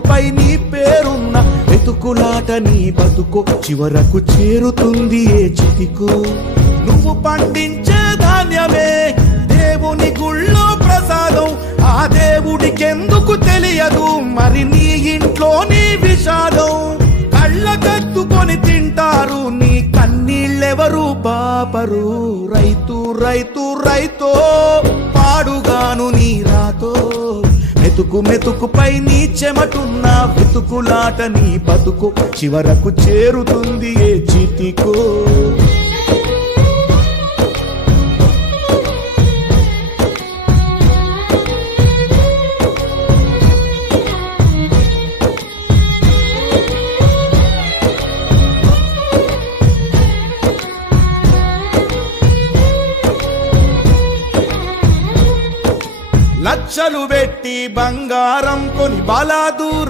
పై నీ పేరున్న వెతుకులాట నీ బతుకు చివరకు చేరుతుంది ఏ చితికు నువ్వు పండించే ధాన్యమే దేవుని గుళ్ళో ప్రసాదం ఆ దేవుడికెందుకు తెలియదు మరి నీ ఇంట్లో నీ విషాదం కళ్ళకద్దుకొని తింటారు నీ కన్నీళ్ళెవరు పాపరు రైతు రైతు రైతో పాడుగాను నీ రాతో మెతుకు మెతుకుపై నీ చెమటున్న వెతుకులాట నీ బతుకు చివరకు చేరుతుంది ఏ చితికో లక్షలు పెట్టి బంగారం కొని బలాదూర్